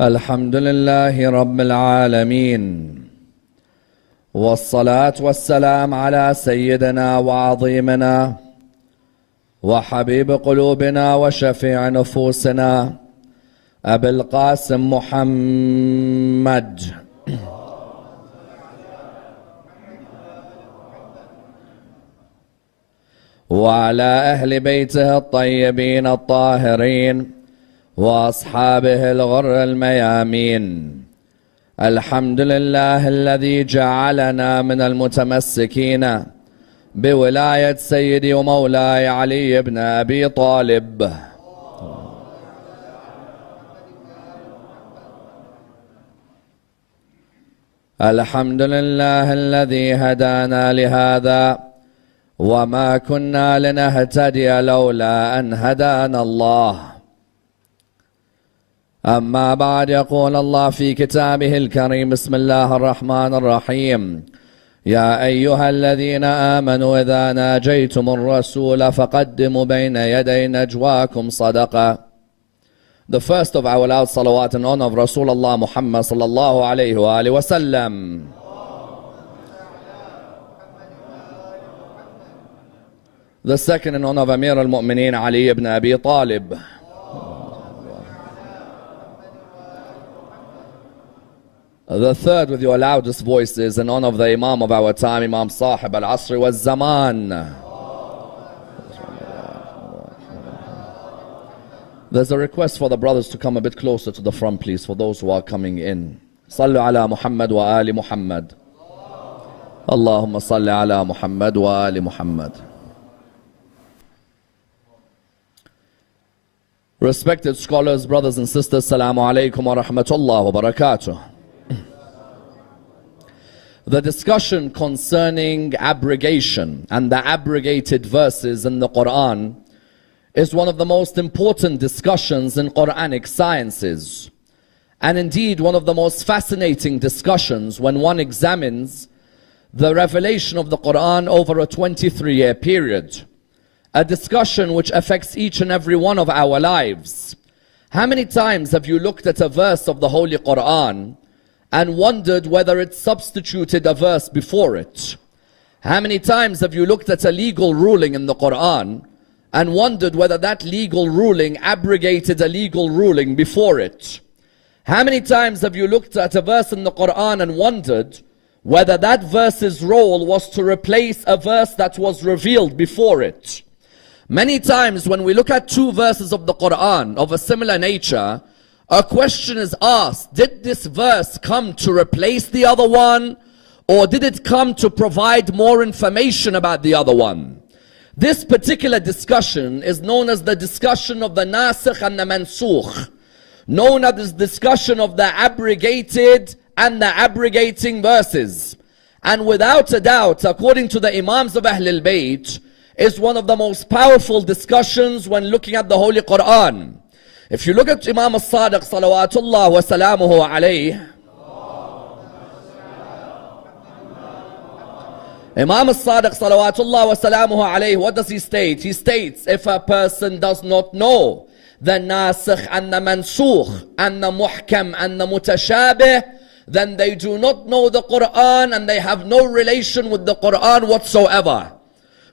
الحمد لله رب العالمين والصلاة والسلام على سيدنا وعظيمنا وحبيب قلوبنا وشفيع نفوسنا أبي القاسم محمد وعلى أهل بيته الطيبين الطاهرين وأصحابه الغر الميامين. الحمد لله الذي جعلنا من المتمسكين بولاية سيدي ومولاي علي بن أبي طالب الحمد لله الذي هدانا لهذا وما كنا لنهتدي لولا أن هدانا الله. أما بعد، يقول الله في كتابه الكريم: بسم الله الرحمن الرحيم. يا أيها الذين آمنوا إذا ناجيتم الرسول فقدموا بين يدي نجواكم صدقة. The first of our loud salawat in honor of Rasulullah Muhammad sallallahu alayhi wa alihi wa sallam. The second in honor of Amir al-Mu'mineen Ali ibn Abi Talib. The third, with your loudest voices, in honor of the Imam of our time, Imam Sahib al-Asr wa Zaman. There's a request for the brothers to come a bit closer to the front, please, for those who are coming in. Sallu ala Muhammad wa ali Muhammad. Allahumma salli ala Muhammad wa ali Muhammad. Respected scholars, brothers and sisters, Assalamu alaikum wa rahmatullah wa barakatuh. The discussion concerning abrogation and the abrogated verses in the Qur'an is one of the most important discussions in Quranic sciences, and indeed one of the most fascinating discussions when one examines the revelation of the Qur'an over a 23-year period. A discussion which affects each and every one of our lives. How many times have you looked at a verse of the Holy Qur'an and wondered whether it substituted a verse before it? How many times have you looked at a legal ruling in the Qur'an and wondered whether that legal ruling abrogated a legal ruling before it? How many times have you looked at a verse in the Qur'an and wondered whether that verse's role was to replace a verse that was revealed before it? Many times when we look at two verses of the Qur'an of a similar nature, a question is asked: did this verse come to replace the other one, or did it come to provide more information about the other one? This particular discussion is known as the discussion of the Naskh and the Mansukh, known as the discussion of the abrogated and the abrogating verses. And without a doubt, according to the Imams of Ahlul Bayt, is one of the most powerful discussions when looking at the Holy Qur'an. If you look at Imam al-Sadiq salawatullah wa salamuhu alayhi, Imam al-Sadiq salawatullah wa salamuhu alayhi, what does he state? He states, if a person does not know the Nasikh and the Mansukh and the Muhkam and the Mutashabih, then they do not know the Qur'an and they have no relation with the Qur'an whatsoever.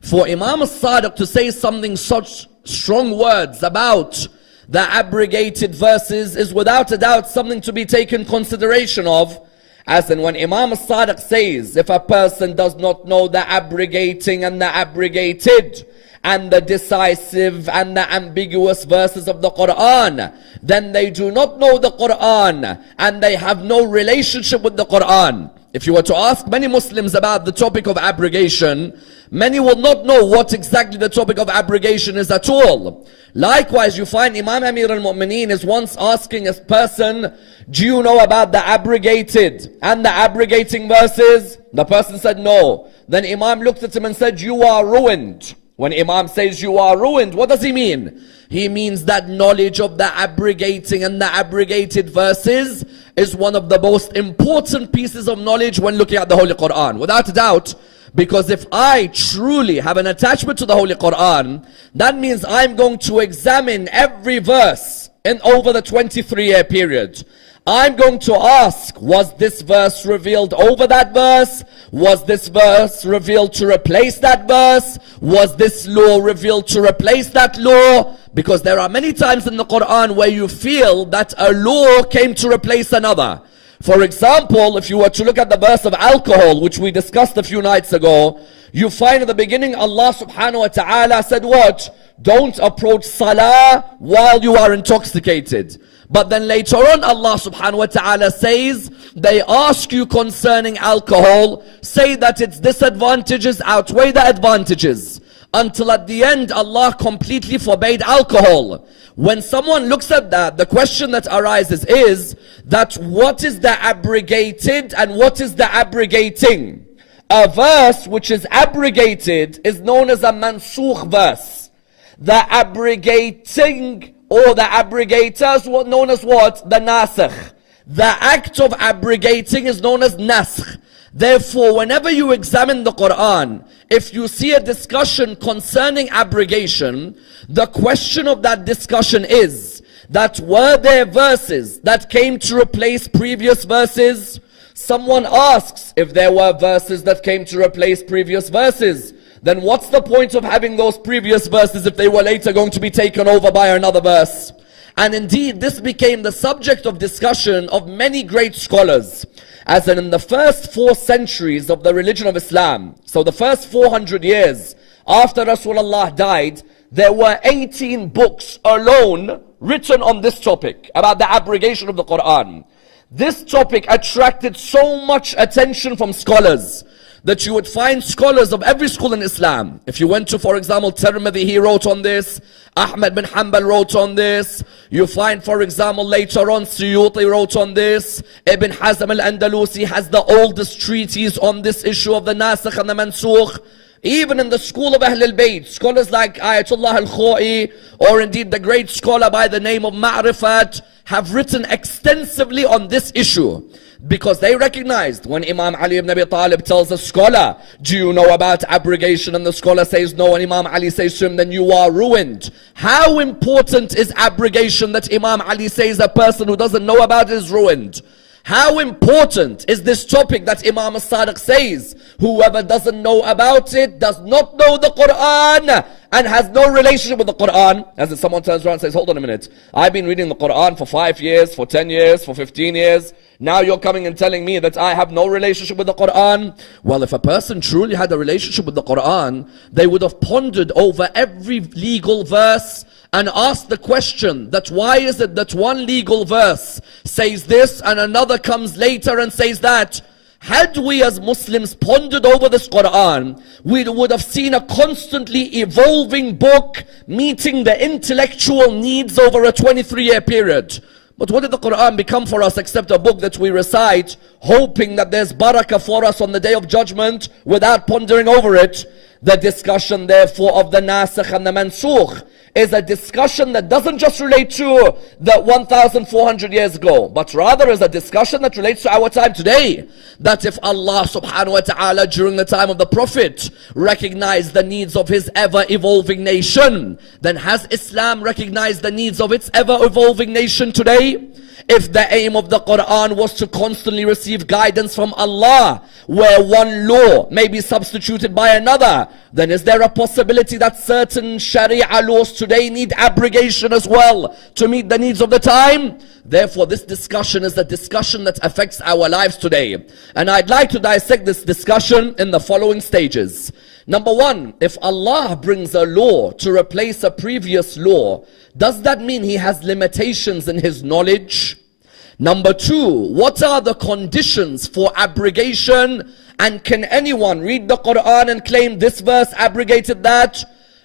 For Imam al-Sadiq to say something such strong words about the abrogated verses is without a doubt something to be taken consideration of, as in when Imam al-Sadiq says, if a person does not know the abrogating and the abrogated and the decisive and the ambiguous verses of the Qur'an, then they do not know the Qur'an and they have no relationship with the Qur'an. If you were to ask many Muslims about the topic of abrogation, many will not know what exactly the topic of abrogation is at all. Likewise, you find Imam Amir al-Mu'mineen is once asking a person, do you know about the abrogated and the abrogating verses? The person said no. Then Imam looked at him and said, you are ruined. When Imam says you are ruined, what does he mean? He means that knowledge of the abrogating and the abrogated verses is one of the most important pieces of knowledge when looking at the Holy Qur'an. Without a doubt, Because if I truly have an attachment to the Holy Qur'an, that means I'm going to examine every verse in over the 23-year period. I'm going to ask, was this verse revealed over that verse? Was this verse revealed to replace that verse? Was this law revealed to replace that law? Because there are many times in the Qur'an where you feel that a law came to replace another. For example, if you were to look at the verse of alcohol, which we discussed a few nights ago, you find at the beginning Allah subhanahu wa ta'ala said what? Don't approach salah while you are intoxicated. But then later on Allah subhanahu wa ta'ala says, they ask you concerning alcohol, say that its disadvantages outweigh the advantages. Until at the end Allah completely forbade alcohol. When someone looks at that, the question that arises is that what is the abrogated and what is the abrogating? A verse which is abrogated is known as a mansukh verse. The abrogating or the abrogators were known as what? The Naskh. The act of abrogating is known as Naskh. Therefore, whenever you examine the Qur'an, if you see a discussion concerning abrogation, the question of that discussion is that were there verses that came to replace previous verses? Someone asks if there were verses that came to replace previous verses. Then what's the point of having those previous verses if they were later going to be taken over by another verse? And indeed, this became the subject of discussion of many great scholars. As in the first 4 centuries of the religion of Islam, so the first 400 years after Rasulullah died, there were 18 books alone written on this topic, about the abrogation of the Qur'an. This topic attracted so much attention from scholars that you would find scholars of every school in Islam. If you went to, for example, Tirmidhi, he wrote on this. Ahmad bin Hanbal wrote on this. You find, for example, later on, Suyuti wrote on this. Ibn Hazm al-Andalusi has the oldest treatise on this issue of the Nasikh and the Mansukh. Even in the school of Ahl al-Bayt, scholars like Ayatollah al-Khoi, or indeed the great scholar by the name of Ma'rifat, have written extensively on this issue. Because they recognized when Imam Ali ibn Abi Talib tells a scholar, do you know about abrogation? And the scholar says no, and Imam Ali says to him, then you are ruined. How important is abrogation that Imam Ali says a person who doesn't know about it is ruined? How important is this topic that Imam as-Sadiq says, whoever doesn't know about it does not know the Qur'an and has no relationship with the Qur'an? As if someone turns around and says, hold on a minute, I've been reading the Qur'an for 5 years, for 10 years, for 15 years. Now you're coming and telling me that I have no relationship with the Qur'an? Well, if a person truly had a relationship with the Qur'an, they would have pondered over every legal verse and asked the question that why is it that one legal verse says this and another comes later and says that? Had we as Muslims pondered over this Qur'an, we would have seen a constantly evolving book meeting the intellectual needs over a 23-year period. But what did the Qur'an become for us except a book that we recite, hoping that there's barakah for us on the day of judgment without pondering over it? The discussion therefore of the Nasikh and the Mansukh is a discussion that doesn't just relate to the 1,400 years ago, but rather is a discussion that relates to our time today. That if Allah subhanahu wa ta'ala during the time of the Prophet recognized the needs of his ever-evolving nation, then has Islam recognized the needs of its ever-evolving nation today? If the aim of the Qur'an was to constantly receive guidance from Allah, where one law may be substituted by another, then is there a possibility that certain Sharia laws today need abrogation as well to meet the needs of the time? Therefore, this discussion is a discussion that affects our lives today. And I'd like to dissect this discussion in the following stages. Number one, if Allah brings a law to replace a previous law, does that mean he has limitations in his knowledge? Number two, what are the conditions for abrogation? And can anyone read the Qur'an and claim this verse abrogated that?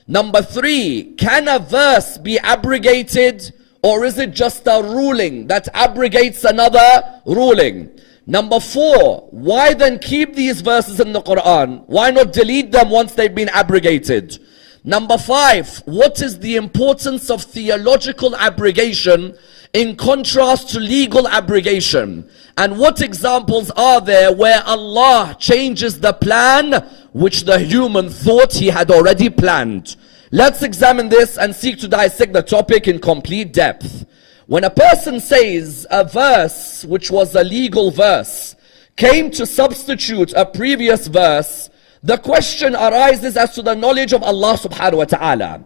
Number three, can a verse be abrogated, or is it just a ruling that abrogates another ruling? Number four, why then keep these verses in the Qur'an? Why not delete them once they've been abrogated? Number five, what is the importance of theological abrogation in contrast to legal abrogation? And what examples are there where Allah changes the plan which the human thought he had already planned? Let's examine this and seek to dissect the topic in complete depth. When a person says a verse which was a legal verse came to substitute a previous verse, the question arises as to the knowledge of Allah subhanahu wa ta'ala.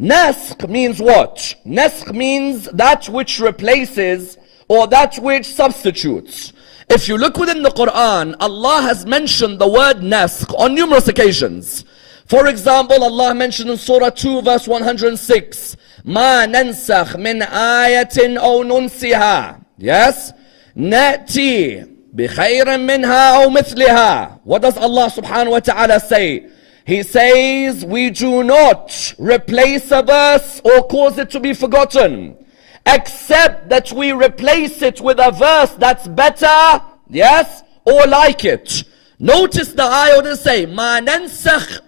Naskh means what? Naskh means that which replaces or that which substitutes. If you look within the Qur'an, Allah has mentioned the word naskh on numerous occasions. For example, Allah mentioned in Surah 2 verse 106, مَا نَنْسَخْ مِنْ آيَةٍ أَوْ نُنْسِهَا. Yes? نَأْتِي بِخَيْرٍ مِنْهَا أَوْ مِثْلِهَا. What does Allah subhanahu wa ta'ala say? He says, we do not replace a verse or cause it to be forgotten, except that we replace it with a verse that's better, yes, or like it. Notice the ayah doesn't say, مَا نَنْسَخْ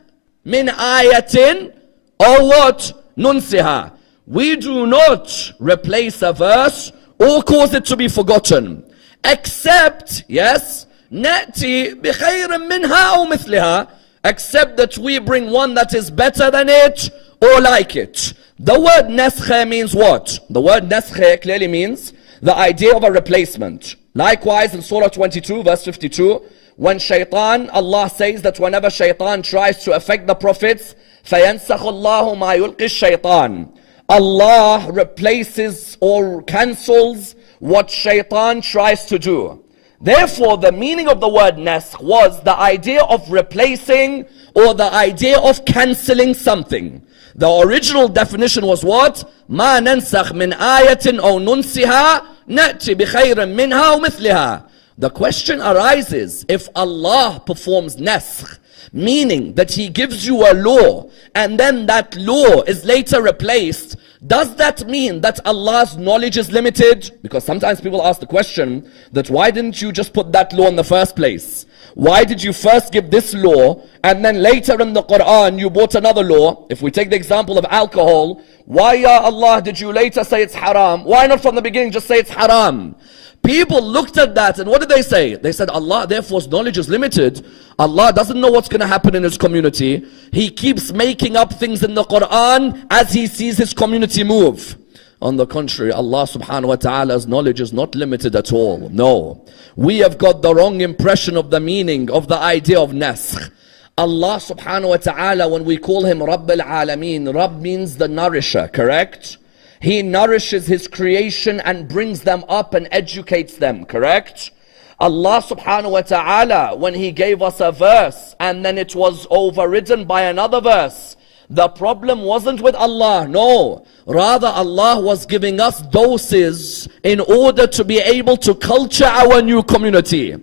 مِنْ آيَةٍ or what? نُنْسِهَا. We do not replace a verse or cause it to be forgotten, except, yes, نَأْتِي بِخَيْرٍ مِنْهَا أَوْ مِثْلِهَا, except that we bring one that is better than it or like it. The word naskh means what? The word naskh clearly means the idea of a replacement. Likewise in Surah 22 verse 52, when shaitan, Allah says that whenever shaitan tries to affect the prophets, فَيَنْسَخُ اللَّهُ مَا يُلْقِي الشَّيْطَانِ, Allah replaces or cancels what shaitan tries to do. Therefore, the meaning of the word naskh was the idea of replacing or the idea of cancelling something. The original definition was what? مَا نَنْسَخْ مِنْ آيَةٍ أَوْ نُنْسِهَا نَأْتِ بِخَيْرٍ مِنْهَا وَمِثْلِهَا. The question arises, if Allah performs naskh, meaning that He gives you a law and then that law is later replaced, does that mean that Allah's knowledge is limited? Because sometimes people ask the question that why didn't you just put that law in the first place? Why did you first give this law and then later in the Qur'an you brought another law? If we take the example of alcohol, why, Ya Allah, did you later say it's haram? Why not from the beginning just say it's haram? People looked at that and what did they say? They said Allah therefore's knowledge is limited. Allah doesn't know what's going to happen in His community. He keeps making up things in the Qur'an as He sees His community move. On the contrary, Allah subhanahu wa ta'ala's knowledge is not limited at all. No. We have got the wrong impression of the meaning of the idea of naskh. Allah subhanahu wa ta'ala, when we call Him Rabb al-Alameen, Rabb means the nourisher, correct? He nourishes His creation and brings them up and educates them, correct? Allah subhanahu wa ta'ala, when He gave us a verse and then it was overridden by another verse, the problem wasn't with Allah, no. Rather, Allah was giving us doses in order to be able to culture our new community.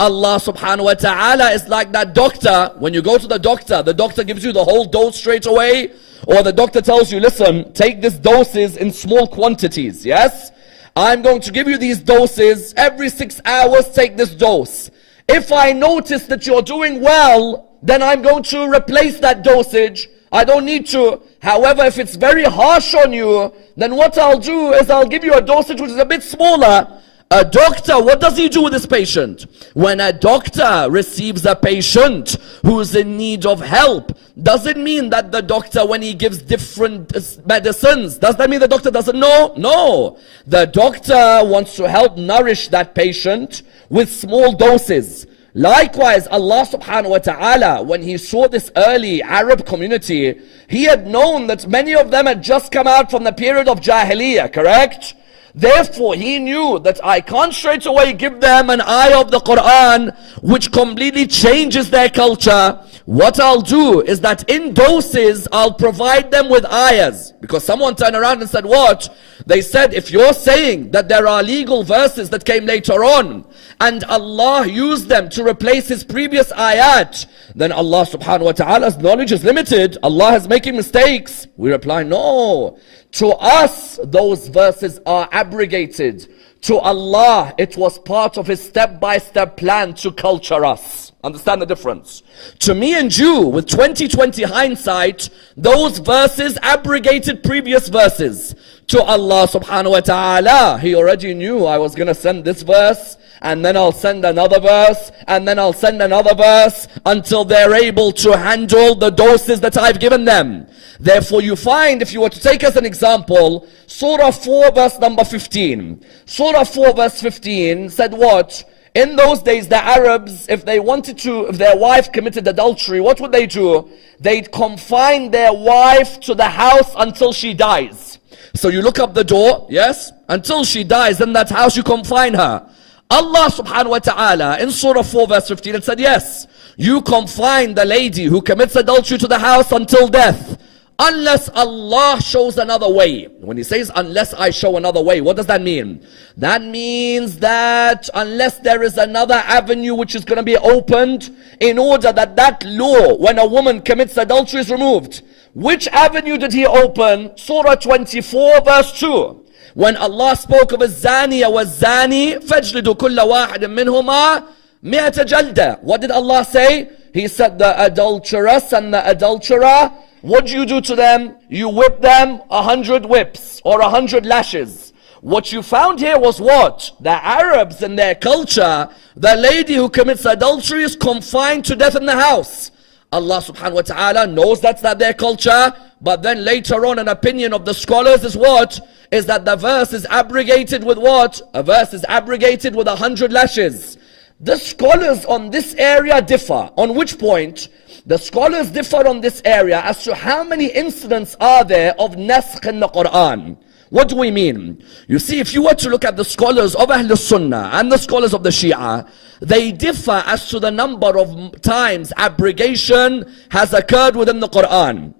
Allah subhanahu wa ta'ala is like that doctor. When you go to the doctor gives you the whole dose straight away. Or the doctor tells you, listen, take these doses in small quantities, yes? I'm going to give you these doses. Every 6 hours, take this dose. If I notice that you're doing well, then I'm going to replace that dosage. I don't need to. However, if it's very harsh on you, then what I'll do is I'll give you a dosage which is a bit smaller. A doctor, what does he do with this patient? When a doctor receives a patient who's in need of help, does it mean that the doctor, when he gives different medicines, does that mean the doctor doesn't know? No. The doctor wants to help nourish that patient with small doses. Likewise, Allah subhanahu wa ta'ala, when He saw this early Arab community, He had known that many of them had just come out from the period of Jahiliyyah, correct? Therefore, He knew that I can't straight away give them an ayah of the Qur'an which completely changes their culture. What I'll do is that in doses, I'll provide them with ayahs. Because someone turned around and said, what? They said, if you're saying that there are legal verses that came later on, and Allah used them to replace His previous ayat, then Allah subhanahu wa ta'ala's knowledge is limited. Allah is making mistakes. We reply, no. To us, those verses are abrogated. To Allah, it was part of His step-by-step plan to culture us. Understand the difference? To me and you, with 2020 hindsight, those verses abrogated previous verses. To Allah subhanahu wa ta'ala, He already knew I was going to send this verse, and then I'll send another verse, and then I'll send another verse, until they're able to handle the doses that I've given them. Therefore you find, if you were to take as an example, Surah 4 verse number 15. Surah 4 verse 15 said what? In those days the Arabs, if their wife committed adultery, what would they do? They'd confine their wife to the house until she dies. So you look up the door, yes? Until she dies, in that house you confine her. Allah subhanahu wa ta'ala in Surah 4 verse 15 it said yes, you confine the lady who commits adultery to the house until death, unless Allah shows another way. When He says unless I show another way, what does that mean? That means that unless there is another avenue which is going to be opened in order that that law when a woman commits adultery is removed. Which avenue did He open? Surah 24 verse 2. When Allah spoke of الزانية والزاني فاجلدوا كل واحد منهما 100 جلدة. What did Allah say? He said the adulteress and the adulterer, what do you do to them? You whip them 100 whips or 100 lashes. What you found here was what? The Arabs in their culture, the lady who commits adultery is confined to death in the house. Allah subhanahu wa ta'ala knows that's not their culture, but then later on an opinion of the scholars is what? Is that the verse is abrogated with what? A verse is abrogated with 100 lashes. The scholars on this area differ. On which point? The scholars differ on this area as to how many incidents are there of Naskh in the Qur'an. What do we mean? You see, if you were to look at the scholars of Ahl Sunnah and the scholars of the Shia, they differ as to the number of times abrogation has occurred within the Qur'an.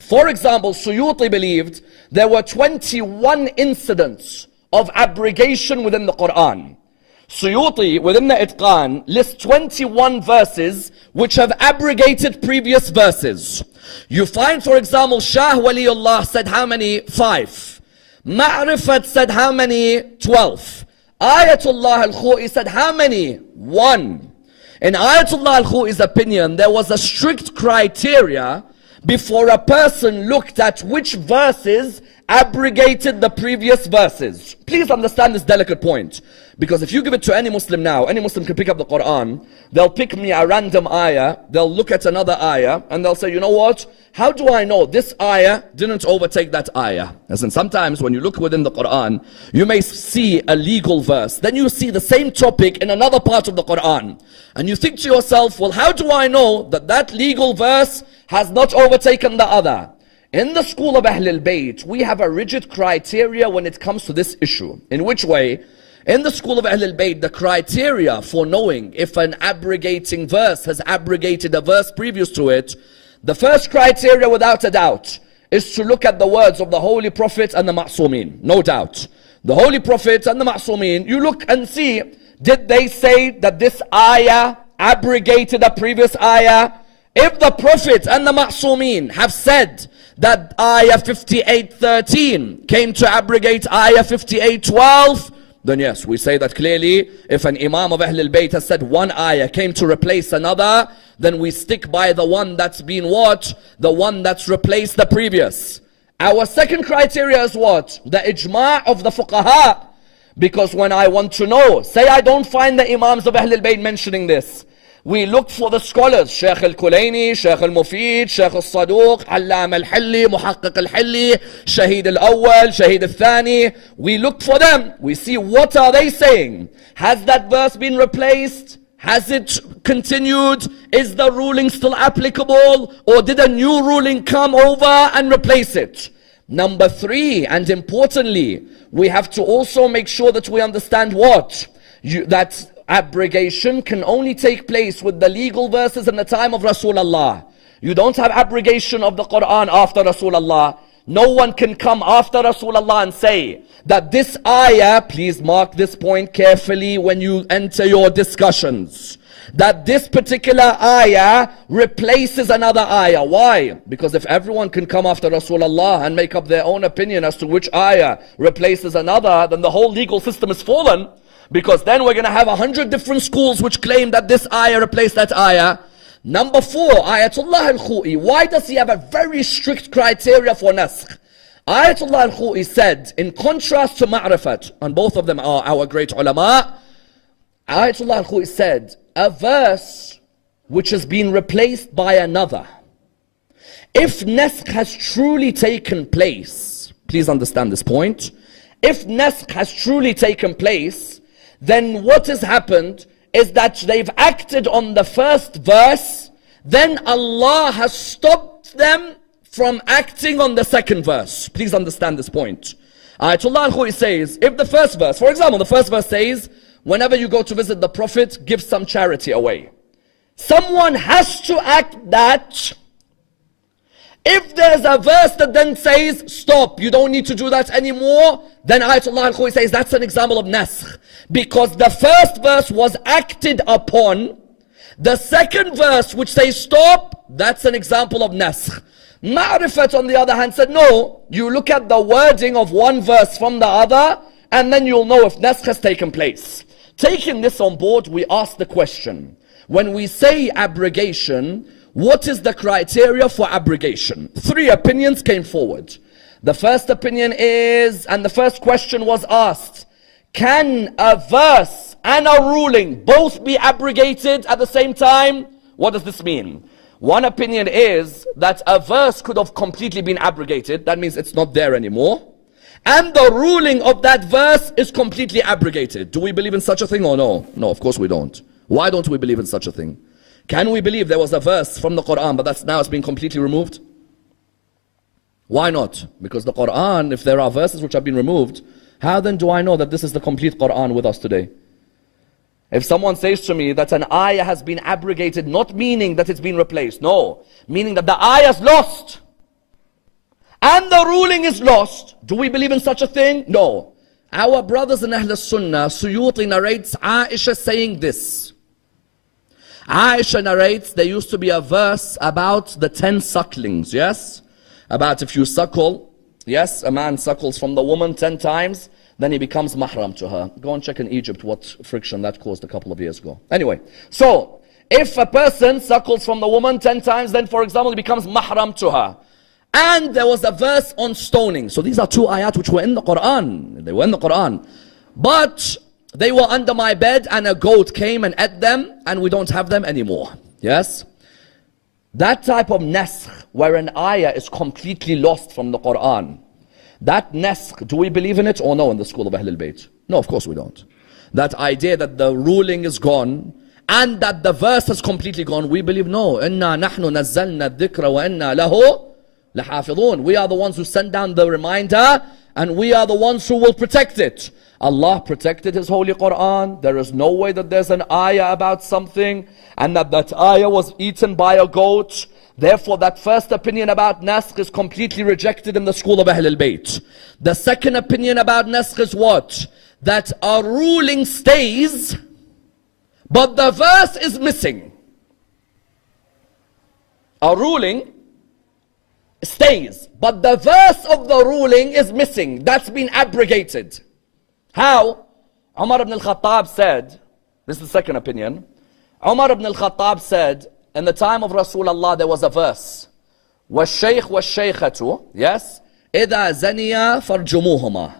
For example, Suyuti believed there were 21 incidents of abrogation within the Qur'an. Suyuti, within the Itqan, lists 21 verses which have abrogated previous verses. You find, for example, Shah Waliullah said how many? 5. Ma'rifat said how many? 12. Ayatullah al-Khu'i said how many? 1. In Ayatullah al-Khu'i's opinion, there was a strict criteria before a person looked at which verses abrogated the previous verses. Please understand this delicate point. Because if you give it to any Muslim now, any Muslim can pick up the Qur'an, they'll pick me a random ayah, they'll look at another ayah, and they'll say, you know what? How do I know this ayah didn't overtake that ayah? As in sometimes when you look within the Qur'an, you may see a legal verse, then you see the same topic in another part of the Qur'an. And you think to yourself, well, how do I know that that legal verse has not overtaken the other? In the school of Ahl al-Bayt, we have a rigid criteria when it comes to this issue. In which way? In the school of Ahl al-Bayt, the criteria for knowing if an abrogating verse has abrogated a verse previous to it, the first criteria without a doubt is to look at the words of the Holy Prophet and the Ma'sumin. No doubt. The Holy Prophet and the Ma'sumin, you look and see, did they say that this ayah abrogated a previous ayah? If the Prophet and the Ma'sumin have said that ayah 58:13 came to abrogate ayah 58:12, then yes, we say that clearly. If an Imam of Ahl al-Bayt has said one ayah came to replace another, then we stick by the one that's been what? The one that's replaced the previous. Our second criteria is what? The ijma' of the fuqaha. Because when I want to know, say I don't find the Imams of Ahl al-Bayt mentioning this, we look for the scholars, Shaykh al-Kulayni, Shaykh al-Mufid, Shaykh al-Saduq, Allam al-Hilli, Muhaqqiq al-Hilli, Shahid al-Awwal, Shahid al-Thani. We look for them. We see what are they saying. Has that verse been replaced? Has it continued? Is the ruling still applicable? Or did a new ruling come over and replace it? Number 3, and importantly, we have to also make sure that we understand what? That abrogation can only take place with the legal verses in the time of Rasulullah. You don't have abrogation of the Qur'an after Rasulullah. No one can come after Rasulullah and say that this ayah, please mark this point carefully when you enter your discussions, that this particular ayah replaces another ayah. Why? Because if everyone can come after Rasulullah and make up their own opinion as to which ayah replaces another, then the whole legal system is fallen. Because then we're going to have 100 different schools which claim that this ayah replaced that ayah. Number 4, Ayatollah al-Khou'i. Why does he have a very strict criteria for Naskh? Ayatollah al-Khou'i said, in contrast to Ma'rifat, and both of them are our great ulama, Ayatollah al-Khou'i said, a verse which has been replaced by another, if Naskh has truly taken place, please understand this point, if Naskh has truly taken place, then what has happened is that they've acted on the first verse, then Allah has stopped them from acting on the second verse. Please understand this point. Ayatollah al-Khou'i says, if the first verse, for example, the first verse says, whenever you go to visit the Prophet, give some charity away. Someone has to act that. If there's a verse that then says, stop, you don't need to do that anymore, then Ayatollah al-Khou'i says that's an example of Naskh. Because the first verse was acted upon. The second verse which says stop, that's an example of Naskh. Ma'rifat on the other hand said, no, you look at the wording of one verse from the other, and then you'll know if Naskh has taken place. Taking this on board, we ask the question, when we say abrogation, what is the criteria for abrogation? 3 opinions came forward. The first opinion is, and the first question was asked, can a verse and a ruling both be abrogated at the same time? What does this mean? One opinion is that a verse could have completely been abrogated. That means it's not there anymore. And the ruling of that verse is completely abrogated. Do we believe in such a thing or no? No, of course we don't. Why don't we believe in such a thing? Can we believe there was a verse from the Qur'an, but that's now it's been completely removed? Why not? Because the Qur'an, if there are verses which have been removed, how then do I know that this is the complete Qur'an with us today? If someone says to me that an ayah has been abrogated, not meaning that it's been replaced, no, meaning that the ayah is lost, and the ruling is lost, do we believe in such a thing? No. Our brothers in Ahl Sunnah, Suyuti narrates Aisha saying this. Aisha narrates there used to be a verse about the 10 sucklings, yes? About if you suckle, yes, a man suckles from the woman 10 times, then he becomes mahram to her. Go and check in Egypt what friction that caused a couple of years ago. Anyway, so if a person suckles from the woman 10 times, then for example he becomes mahram to her. And there was a verse on stoning. So these are 2 ayat which were in the Qur'an. They were in the Qur'an. But they were under my bed and a goat came and ate them and we don't have them anymore. Yes? That type of naskh where an ayah is completely lost from the Qur'an. That naskh, do we believe in it or no in the school of Ahlul Bayt? No, of course we don't. That idea that the ruling is gone and that the verse has completely gone, we believe no. Inna nahnu nazzalna dhikra wa inna lahu lahafidun. We are the ones who send down the reminder and we are the ones who will protect it. Allah protected His holy Qur'an. There is no way that there's an ayah about something and that ayah was eaten by a goat. Therefore, that first opinion about naskh is completely rejected in the school of Ahlul Bayt. The second opinion about naskh is what? That a ruling stays, but the verse is missing. A ruling stays, but the verse of the ruling is missing. That's been abrogated. How? Umar ibn al-Khattab said, this is the second opinion, Umar ibn al-Khattab said, in the time of Rasulullah there was a verse, وَالشَّيْخ وَالشَّيْخَةُ, yes, إِذَا زَنِيَا فَارْجُمُوهُمَا.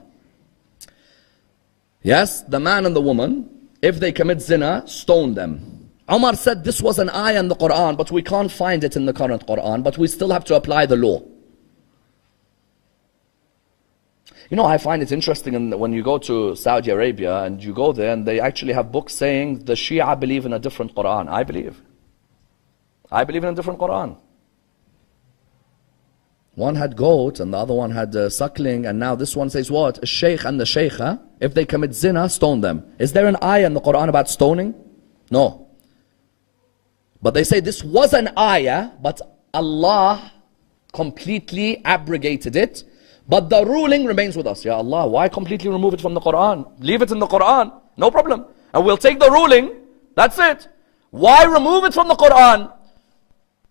Yes, the man and the woman, if they commit zina, stone them. Umar said this was an ayah in the Qur'an, but we can't find it in the current Qur'an, but we still have to apply the law. You know, I find it interesting when you go to Saudi Arabia and you go there and they actually have books saying the Shia believe in a different Qur'an. I believe in a different Qur'an. One had goat and the other one had suckling, and now this one says what? A sheikh and the sheikha, if they commit zina, stone them. Is there an ayah in the Qur'an about stoning? No. But they say this was an ayah, but Allah completely abrogated it. But the ruling remains with us. Ya Allah, why completely remove it from the Qur'an? Leave it in the Qur'an, no problem. And we'll take the ruling, that's it. Why remove it from the Qur'an?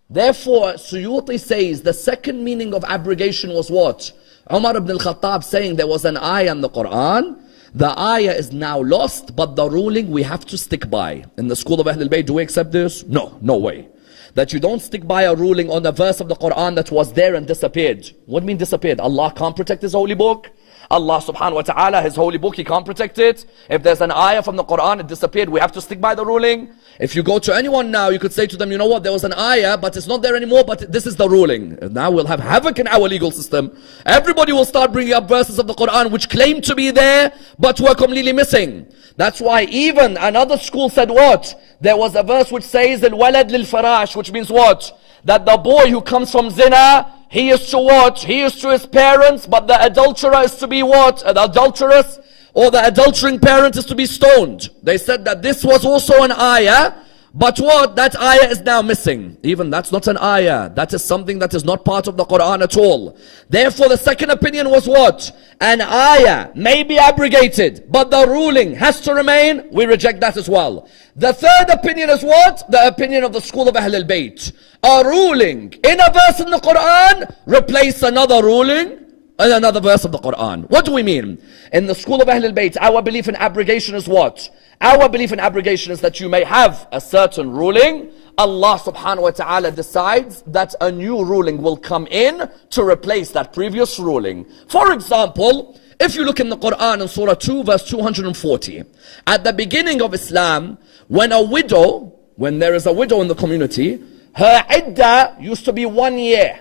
Therefore, Suyuti says the second meaning of abrogation was what? Umar ibn al-Khattab saying there was an ayah in the Qur'an. The ayah is now lost, but the ruling we have to stick by. In the school of Ahlul Bayt, do we accept this? No, no way. That you don't stick by a ruling on a verse of the Qur'an that was there and disappeared. What do you mean disappeared? Allah can't protect His holy book? Allah subhanahu wa ta'ala, His holy book, He can't protect it. If there's an ayah from the Qur'an, it disappeared, we have to stick by the ruling. If you go to anyone now, you could say to them, you know what, there was an ayah, but it's not there anymore, but this is the ruling. And now we'll have havoc in our legal system. Everybody will start bringing up verses of the Qur'an which claim to be there, but were completely missing. That's why even another school said what? There was a verse which says, Al-walad lil-farash, which means what? That the boy who comes from zina, he is to what? He is to his parents, but the adulterer is to be what? The adulteress or the adultering parent is to be stoned. They said that this was also an ayah, but what? That ayah is now missing. Even that's not an ayah. That is something that is not part of the Qur'an at all. Therefore, the second opinion was what? An ayah may be abrogated, but the ruling has to remain. We reject that as well. The third opinion is what? The opinion of the school of Ahlul Bayt. A ruling in a verse in the Qur'an replace another ruling in another verse of the Qur'an. What do we mean? In the school of Ahlul Bayt, our belief in abrogation is what? Our belief in abrogation is that you may have a certain ruling. Allah subhanahu wa ta'ala decides that a new ruling will come in to replace that previous ruling. For example, if you look in the Qur'an in Surah 2 verse 240, at the beginning of Islam, when there is a widow in the community, her iddah used to be 1 year.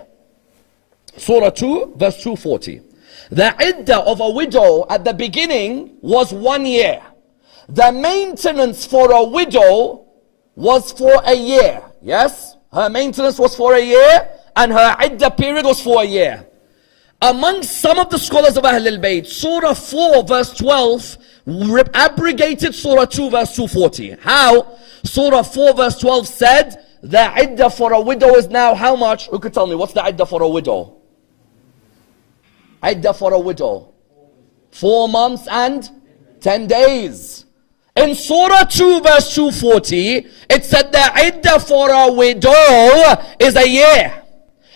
Surah 2 verse 240. The iddah of a widow at the beginning was 1 year. The maintenance for a widow was for a year. Yes? Her maintenance was for a year and her iddah period was for a year. Among some of the scholars of Ahlul Bayt, Surah 4 verse 12 abrogated Surah 2 verse 240. How? Surah 4 verse 12 said, the iddah for a widow is now how much? Who could tell me, what's the iddah for a widow? Iddah for a widow. 4 months and 10 days. In Surah 2 verse 240, it said the iddah for a widow is a year.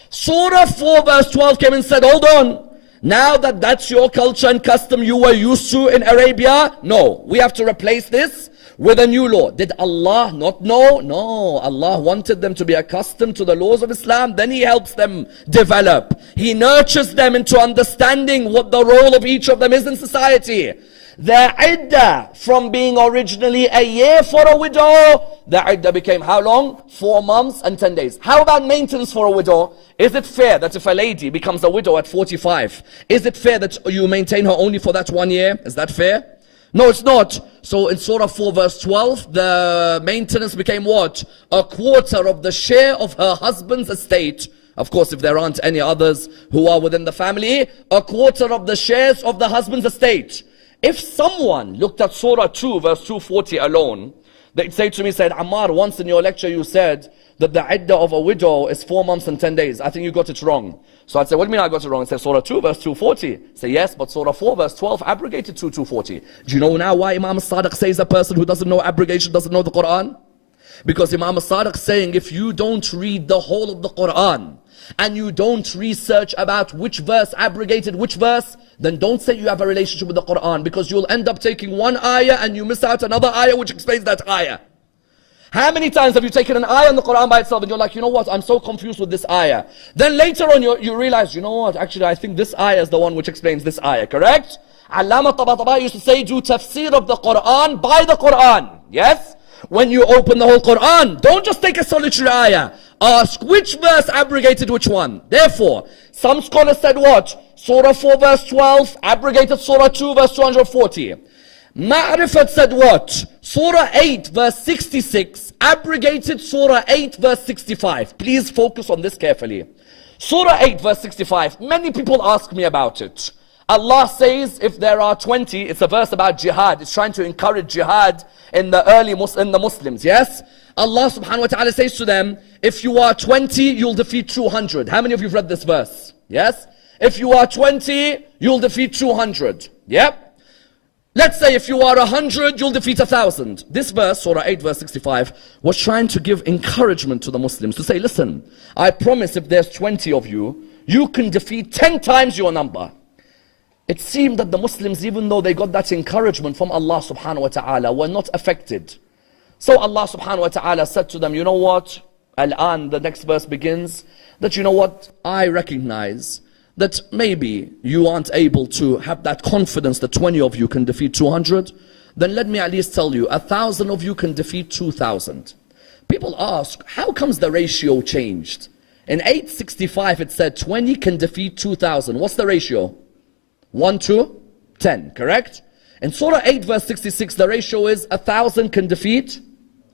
Surah 4 verse 12 came and said, hold on. Now that that's your culture and custom you were used to in Arabia, no, we have to replace this with a new law. Did Allah not know? No, Allah wanted them to be accustomed to the laws of Islam. Then He helps them develop. He nurtures them into understanding what the role of each of them is in society. The iddah from being originally a year for a widow, the iddah became how long? 4 months and 10 days. How about maintenance for a widow? Is it fair that if a lady becomes a widow at 45, is it fair that you maintain her only for that 1 year? Is that fair? No, it's not. So in Surah 4 verse 12, the maintenance became what? A quarter of the share of her husband's estate. Of course, if there aren't any others who are within the family, a quarter of the shares of the husband's estate. If someone looked at Surah 2 verse 240 alone, they'd say to me, said, Ammar, once in your lecture you said that the iddah of a widow is 4 months and 10 days. I think you got it wrong. So I'd say, what do you mean I got it wrong? It says Surah 2 verse 240. Say, yes, but Surah 4 verse 12 abrogated 240. Do you know now why Imam As-Sadiq says a person who doesn't know abrogation doesn't know the Qur'an? Because Imam As-Sadiq saying, if you don't read the whole of the Qur'an, and you don't research about which verse abrogated which verse, then don't say you have a relationship with the Qur'an, because you'll end up taking one ayah and you miss out another ayah which explains that ayah. How many times have you taken an ayah in the Qur'an by itself and you're like, you know what, I'm so confused with this ayah. Then later on you realize, you know what, actually I think this ayah is the one which explains this ayah, correct? Allama Tabatabai used to say, do tafsir of the Qur'an by the Qur'an. Yes? When you open the whole Qur'an, don't just take a solitary ayah. Ask which verse abrogated which one. Therefore, some scholars said what? Surah 4 verse 12 abrogated Surah 2 verse 240. Ma'rifat said what? Surah 8 verse 66 abrogated Surah 8 verse 65. Please focus on this carefully. Surah 8 verse 65. Many people ask me about it. Allah says if there are 20, it's a verse about jihad. It's trying to encourage jihad in the Muslims, yes? Allah subhanahu wa ta'ala says to them, if you are 20, you'll defeat 200. How many of you have read this verse? Yes? If you are 20, you'll defeat 200. Yep. Let's say if you are 100, you'll defeat 1,000. This verse, Surah 8, verse 65, was trying to give encouragement to the Muslims to say, listen, I promise if there's 20 of you, you can defeat 10 times your number. It seemed that the Muslims, even though they got that encouragement from Allah subhanahu wa ta'ala, were not affected. So Allah subhanahu wa ta'ala said to them, you know what? Al-an, the next verse begins, that you know what? I recognize that maybe you aren't able to have that confidence that 20 of you can defeat 200, then let me at least tell you, 1,000 of you can defeat 2,000. People ask, how comes the ratio changed? In 865 it said 20 can defeat 2,000. What's the ratio? 1 to 10, correct? In Surah 8 verse 66 the ratio is 1,000 can defeat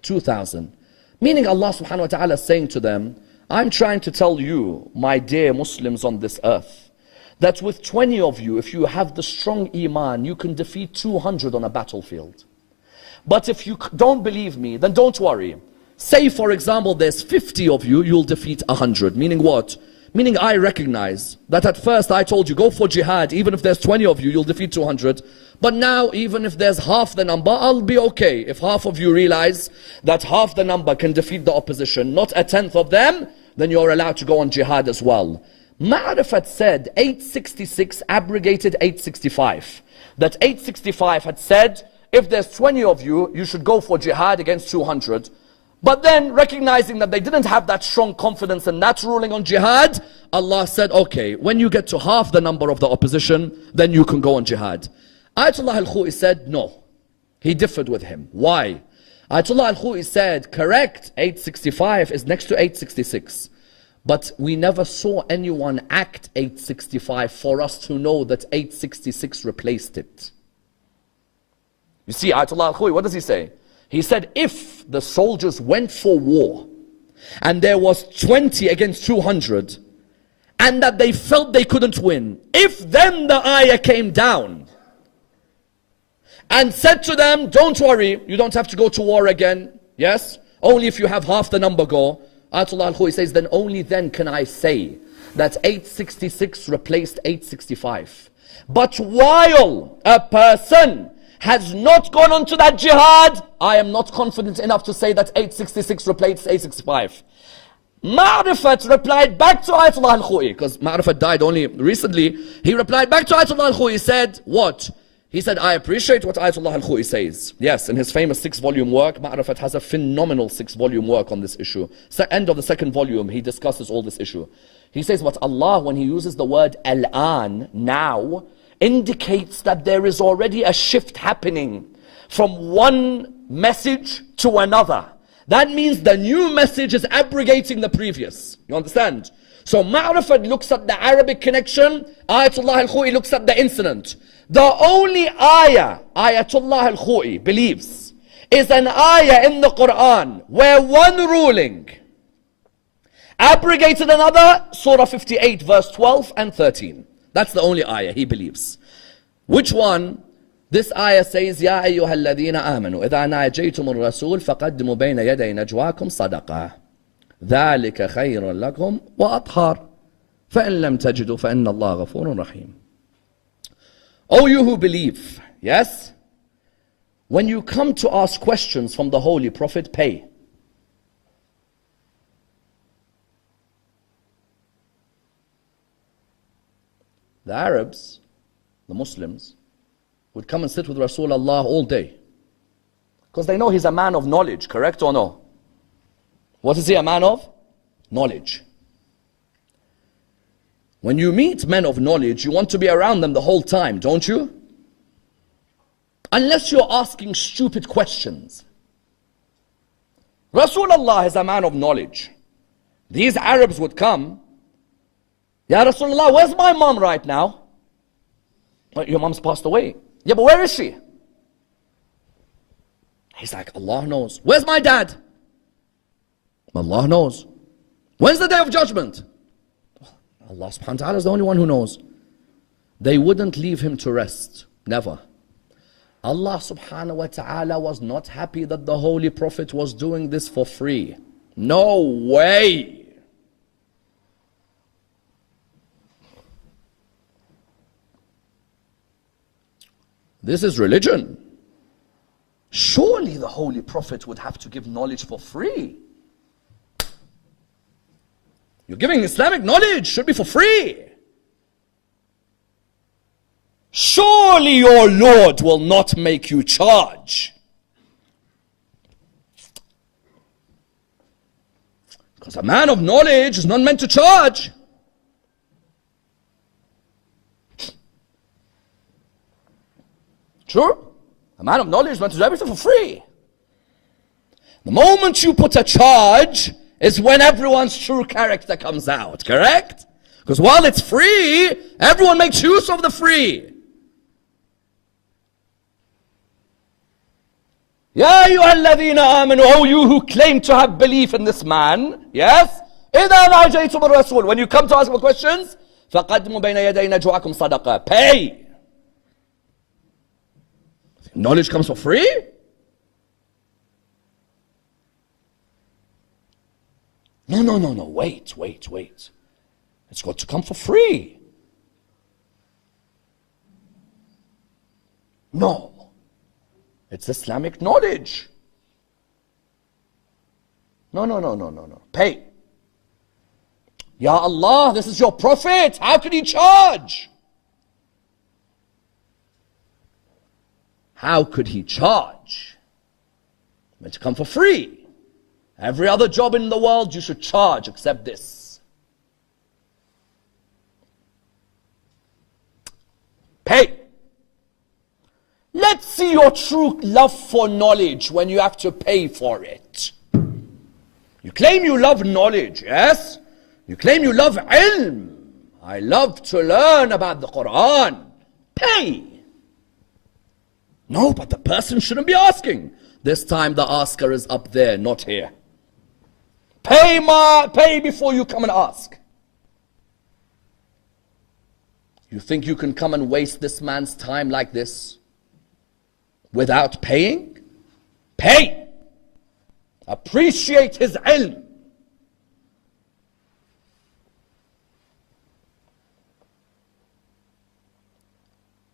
2,000. Meaning Allah subhanahu wa ta'ala is saying to them, I'm trying to tell you, my dear Muslims on this earth, that with 20 of you, if you have the strong iman, you can defeat 200 on a battlefield. But if you don't believe me, then don't worry. Say for example, there's 50 of you, you'll defeat 100. Meaning what? Meaning I recognize that at first I told you, go for jihad, even if there's 20 of you, you'll defeat 200. But now, even if there's half the number, I'll be okay. If half of you realize that half the number can defeat the opposition, not a tenth of them, then you're allowed to go on jihad as well. Ma'rifat said 866 abrogated 865. That 865 had said, if there's 20 of you, you should go for jihad against 200. But then, recognizing that they didn't have that strong confidence in that ruling on jihad, Allah said, okay, when you get to half the number of the opposition, then you can go on jihad. Ayatollah al-Khou'i said, no. He differed with him. Why? Ayatollah al-Khou'i said, correct, 865 is next to 866. But we never saw anyone act 865 for us to know that 866 replaced it. You see, Ayatollah al-Khou'i, what does he say? He said, if the soldiers went for war, and there was 20 against 200, and that they felt they couldn't win, if then the ayah came down, and said to them, don't worry, you don't have to go to war again, yes? Only if you have half the number go. Ayatollah al-Khou'i says, then only then can I say that 866 replaced 865. But while a person has not gone on to that jihad, I am not confident enough to say that 866 replaced 865. Ma'rifat replied back to Ayatollah al-Khou'i, because Ma'rifat died only recently. He replied back to Ayatollah al-Khou'i, said, what? He said, I appreciate what Ayatollah al-Khou'i says. Yes, in his famous 6-volume work, Ma'rifat has a phenomenal 6-volume work on this issue. End of the 2nd volume, he discusses all this issue. He says, but Allah, when he uses the word al-an, now, indicates that there is already a shift happening from one message to another. That means the new message is abrogating the previous. You understand? So Ma'rifat looks at the Arabic connection, Ayatollah al-Khou'i looks at the incident. The only ayah Ayatollah al-Khou'i believes is an ayah in the Qur'an where one ruling abrogated another, Surah 58 verse 12 and 13. That's the only ayah he believes. Which one? This ayah says, يَا أَيُّهَا الَّذِينَ آمَنُوا إِذَا نَاجَيْتُمُ الرَّسُولَ فَقَدِّمُوا بَيْنَ يَدَيْ نَجْوَاكُمْ صَدَقَةً ذَلِكَ خَيْرٌ لَكُمْ وَأَطْهَرٌ فَإِن لَمْ تَجِدُوا فَإِنَّ اللَّهَ غَفُورٌ رَحِيمٌ. O you who believe, yes? When you come to ask questions from the Holy Prophet, pay. The Arabs, the Muslims, would come and sit with Rasulullah all day. Because they know he's a man of knowledge, correct or no? What is he a man of? Knowledge. When you meet men of knowledge, you want to be around them the whole time, don't you? Unless you're asking stupid questions. Rasulullah is a man of knowledge. These Arabs would come, Ya Rasulullah, where's my mom right now? Well, your mom's passed away. Yeah, but where is she? He's like, Allah knows. Where's my dad? Allah knows. When's the day of judgment? Allah subhanahu wa ta'ala is the only one who knows. They wouldn't leave him to rest. Never. Allah subhanahu wa ta'ala was not happy that the Holy Prophet was doing this for free. No way. This is religion. Surely the Holy Prophet would have to give knowledge for free. You're giving Islamic knowledge, should be for free. Surely your Lord will not make you charge. Because a man of knowledge is not meant to charge. Sure? A man of knowledge is meant to do everything for free. The moment you put a charge is when everyone's true character comes out, correct? Because while it's free, everyone makes use of the free. Ya ayyuha alladhina amanu, oh you who claim to have belief in this man, yes? إِذَا نَاجَيْتُمُ الرَّسُولِ, when you come to ask for questions, فَقَدْمُوا بَيْنَ يَدَيْ نَجْوَاكُمْ صَدَقَةً, pay. Knowledge comes for free? No, wait. It's got to come for free. No. It's Islamic knowledge. No. Pay. Ya Allah, this is your Prophet. How could he charge? How could he charge? Meant to come for free. Every other job in the world you should charge except this. Pay. Let's see your true love for knowledge when you have to pay for it. You claim you love knowledge, yes? You claim you love ilm. I love to learn about the Qur'an. Pay. No, but the person shouldn't be asking. This time the asker is up there, not here. Pay before you come and ask. You think you can come and waste this man's time like this without paying? Pay. Appreciate his ilm.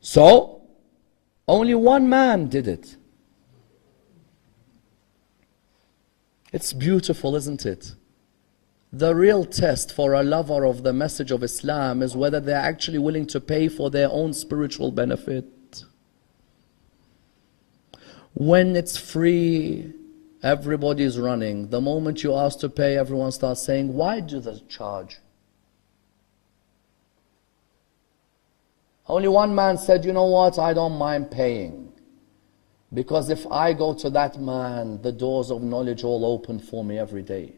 So, only one man did it. It's beautiful, isn't it? The real test for a lover of the message of Islam is whether they're actually willing to pay for their own spiritual benefit. When it's free, everybody's running. The moment you ask to pay, everyone starts saying, why do they charge? Only one man said, you know what, I don't mind paying. Because if I go to that man, the doors of knowledge all open for me every day.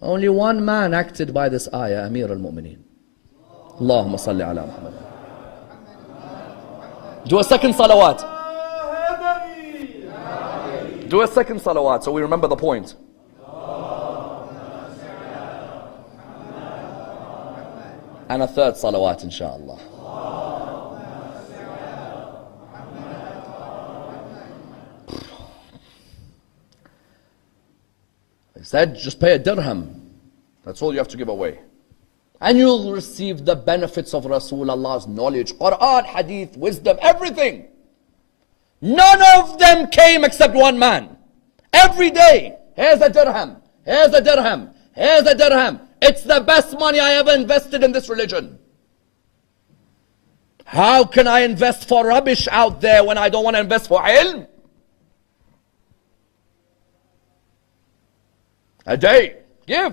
Only one man acted by this ayah, Amir al-Mu'mineen. Allahumma salli ala Muhammad. Do a second salawat. Do a second salawat so we remember the point. And a third salawat, inshallah. He said, just pay a dirham. That's all you have to give away. And you'll receive the benefits of Rasulullah's knowledge, Qur'an, hadith, wisdom, everything. None of them came except one man. Every day, here's a dirham, here's a dirham, here's a dirham. It's the best money I ever invested in this religion. How can I invest for rubbish out there when I don't want to invest for ilm? A day, give.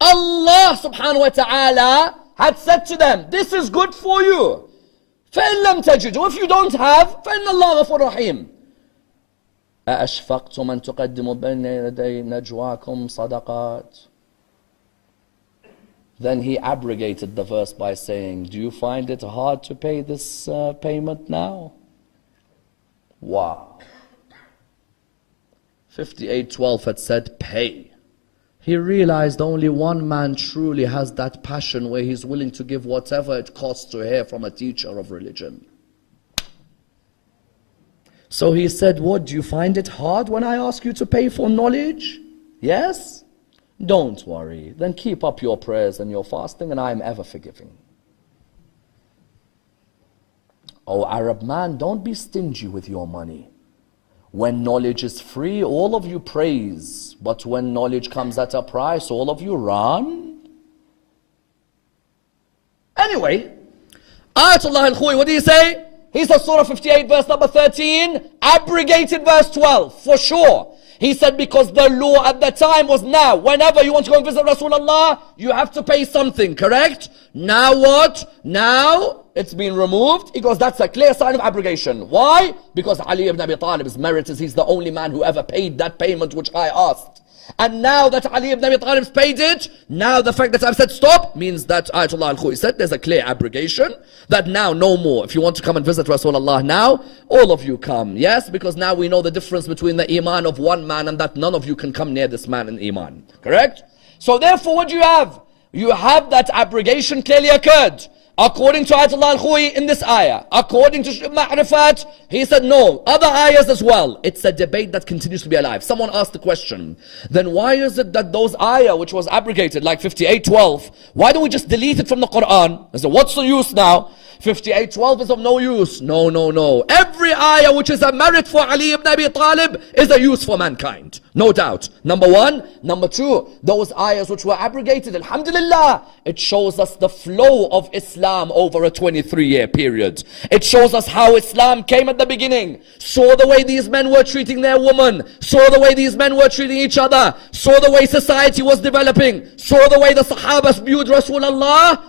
Allah subhanahu wa ta'ala had said to them, this is good for you. فَإِن لَمْ تَجِدُوا, if you don't have, فَإِنَّ اللَّهَ غَفُورٌ رَحِيمٌ. أَأَشْفَقْتُمْ أَن تُقَدِّمُوا بَيْنَ يَدَيْ نَجْوَاكُمْ صَدَقَاتٍ. Then he abrogated the verse by saying, do you find it hard to pay this payment now? Wow. 58:12 had said, pay. He realized only one man truly has that passion where he's willing to give whatever it costs to hear from a teacher of religion. So he said, what, do you find it hard when I ask you to pay for knowledge? Yes? Don't worry. Then keep up your prayers and your fasting, and I am ever forgiving. Oh Arab man, don't be stingy with your money. When knowledge is free, all of you praise. But when knowledge comes at a price, all of you run. Anyway, Ayatollah al-Khoui, what do you say? He says Surah 58 verse number 13, abrogated verse 12, for sure. He said because the law at the time was now, whenever you want to go and visit Rasulullah, you have to pay something, correct? Now what? Now it's been removed. He goes, that's a clear sign of abrogation. Why? Because Ali ibn Abi Talib's merit is he's the only man who ever paid that payment which I asked. And now that Ali ibn Abi Talib's paid it, now the fact that I've said stop means that Ayatollah al-Khoui said there's a clear abrogation. That now no more. If you want to come and visit Rasulullah now, all of you come. Yes, because now we know the difference between the iman of one man and that none of you can come near this man in iman. Correct? So therefore what do you have? You have that abrogation clearly occurred. According to Ayatollah al-Khoui in this ayah, according to Ma'rifat, he said no. Other ayahs as well. It's a debate that continues to be alive. Someone asked the question, then why is it that those ayah which was abrogated, like 58:12, why don't we just delete it from the Qur'an? I said, what's the use now? 58:12 is of no use. No, no, no. Every ayah which is a merit for Ali ibn Abi Talib is a use for mankind. No doubt. Number one. Number two, those ayahs which were abrogated, alhamdulillah, it shows us the flow of Islam over a 23-year period. It shows us how Islam came at the beginning, saw the way these men were treating their women, saw the way these men were treating each other, saw the way society was developing, saw the way the Sahabas viewed Rasulullah.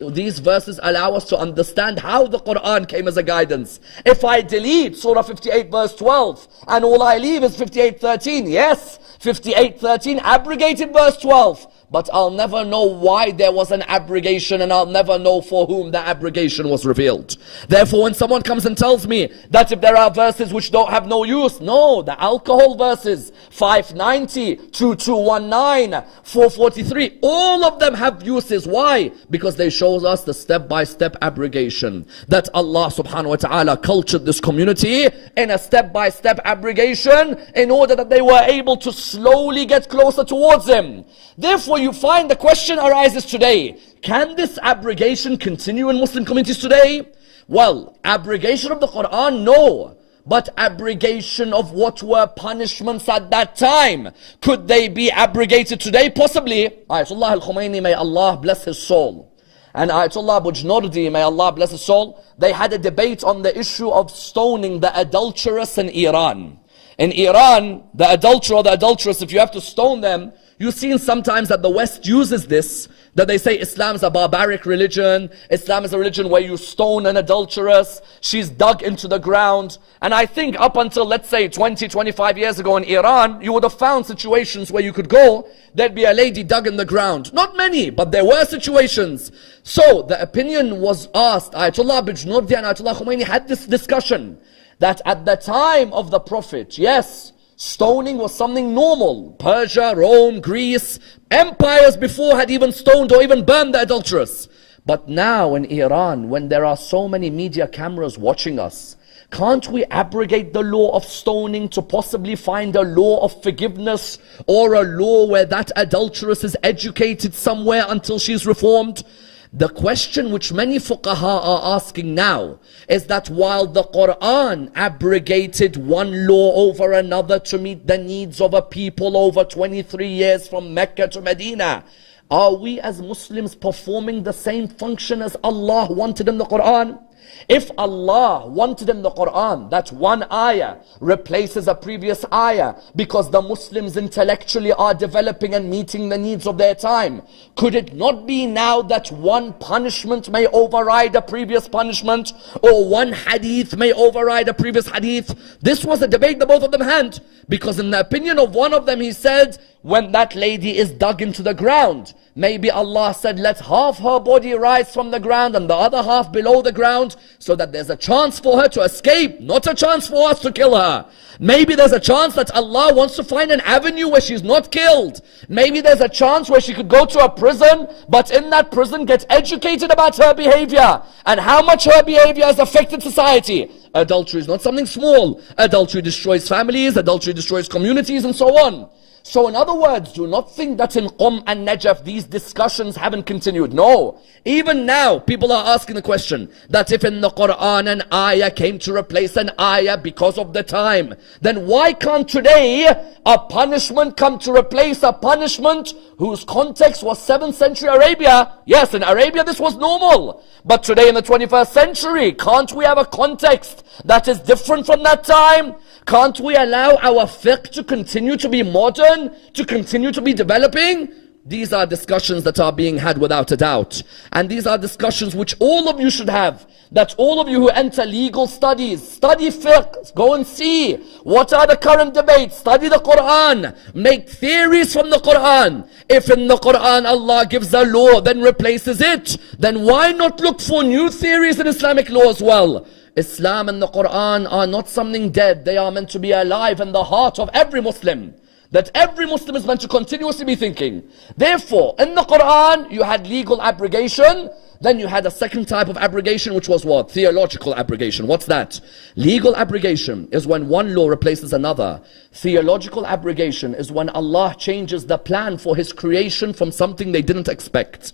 These verses allow us to understand how the Qur'an came as a guidance. If I delete Surah 58 verse 12 and all I leave is 58:13, yes, 58:13 abrogated verse 12. But I'll never know why there was an abrogation, and I'll never know for whom the abrogation was revealed. Therefore, when someone comes and tells me that if there are verses which don't have no use, no, the alcohol verses, 590, 2219, 443, all of them have uses. Why? Because they show us the step-by-step abrogation. That Allah subhanahu wa ta'ala cultured this community in a step-by-step abrogation in order that they were able to slowly get closer towards Him. Therefore, you find the question arises today, can this abrogation continue in Muslim communities today? Well, abrogation of the Qur'an, no. But abrogation of what were punishments at that time, could they be abrogated today? Possibly. Ayatollah al-Khomeini, may Allah bless his soul, and Ayatollah Bujnordi, may Allah bless his soul, they had a debate on the issue of stoning the adulterous in Iran. In Iran, the adulterer or the adulteress, if you have to stone them, you've seen sometimes that the West uses this, that they say Islam is a barbaric religion, Islam is a religion where you stone an adulteress, she's dug into the ground. And I think up until, let's say, 20, 25 years ago in Iran, you would have found situations where you could go, there'd be a lady dug in the ground. Not many, but there were situations. So the opinion was asked, Ayatollah Bujnordi and Ayatollah Khomeini had this discussion, that at the time of the Prophet, yes, stoning was something normal. Persia, Rome, Greece, empires before had even stoned or even burned the adulteress. But now in Iran, when there are so many media cameras watching us, can't we abrogate the law of stoning to possibly find a law of forgiveness or a law where that adulteress is educated somewhere until she's reformed? The question which many fuqaha are asking now is that while the Qur'an abrogated one law over another to meet the needs of a people over 23 years from Mecca to Medina, are we as Muslims performing the same function as Allah wanted in the Qur'an? If Allah wanted in the Qur'an that one ayah replaces a previous ayah because the Muslims intellectually are developing and meeting the needs of their time, could it not be now that one punishment may override a previous punishment, or one hadith may override a previous hadith? This was a debate the both of them had, because in the opinion of one of them, he said, when that lady is dug into the ground, maybe Allah said, let half her body rise from the ground and the other half below the ground, so that there's a chance for her to escape, not a chance for us to kill her. Maybe there's a chance that Allah wants to find an avenue where she's not killed. Maybe there's a chance where she could go to a prison, but in that prison get educated about her behavior and how much her behavior has affected society. Adultery is not something small. Adultery destroys families, adultery destroys communities, and so on. So in other words, do not think that in Qom and Najaf these discussions haven't continued. No. Even now, people are asking the question that if in the Qur'an an ayah came to replace an ayah because of the time, then why can't today a punishment come to replace a punishment whose context was 7th century Arabia? Yes, in Arabia this was normal. But today in the 21st century, can't we have a context that is different from that time? Can't we allow our fiqh to continue to be modern, to continue to be developing? These are discussions that are being had without a doubt. And these are discussions which all of you should have. That all of you who enter legal studies, study fiqh, go and see what are the current debates, study the Qur'an, make theories from the Qur'an. If in the Qur'an Allah gives a law, then replaces it, then why not look for new theories in Islamic law as well? Islam and the Qur'an are not something dead. They are meant to be alive in the heart of every Muslim. That every Muslim is meant to continuously be thinking. Therefore, in the Qur'an, you had legal abrogation. Then you had a second type of abrogation, which was what? Theological abrogation. What's that? Legal abrogation is when one law replaces another. Theological abrogation is when Allah changes the plan for His creation from something they didn't expect.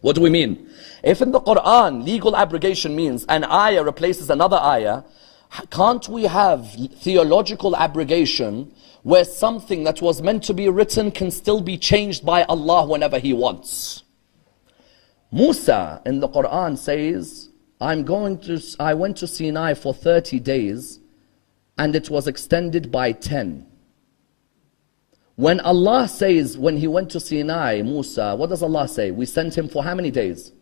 What do we mean? If in the Qur'an, legal abrogation means an ayah replaces another ayah, can't we have theological abrogation where something that was meant to be written can still be changed by Allah whenever He wants? Musa in the Qur'an says, I went to Sinai for 30 days and it was extended by 10. When Allah says, when he went to Sinai, Musa, what does Allah say? We sent him for how many days?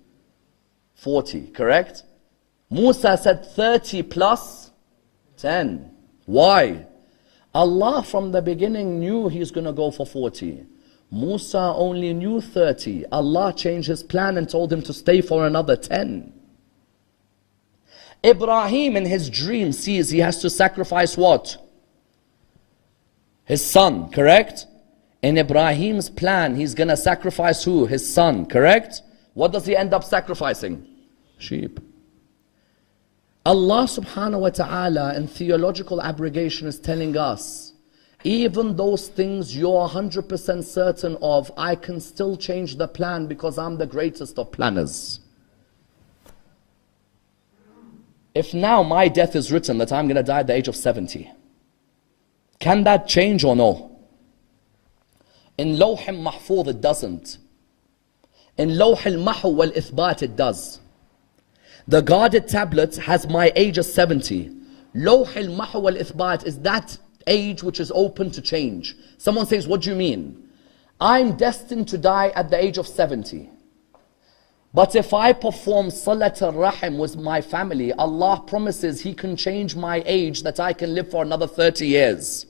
40, correct? Musa said 30 plus 10. Why? Allah from the beginning knew he's going to go for 40. Musa only knew 30. Allah changed his plan and told him to stay for another 10. Ibrahim in his dream sees he has to sacrifice what? His son, correct? In Ibrahim's plan, he's going to sacrifice who? His son, correct? What does he end up sacrificing? Sheep. Allah subhanahu wa ta'ala in theological abrogation is telling us, even those things you're 100% certain of, I can still change the plan because I'm the greatest of planners. If now my death is written that I'm going to die at the age of 70, can that change or no? In Lawh al-Mahfuz it doesn't. In Lawh al-Mahu wal-Ithbat it does. The guarded tablet has my age as 70. Lawh al-Mahu wal-Ithbat is that age which is open to change. Someone says, what do you mean? I'm destined to die at the age of 70. But if I perform Salat al-Rahim with my family, Allah promises He can change my age that I can live for another 30 years.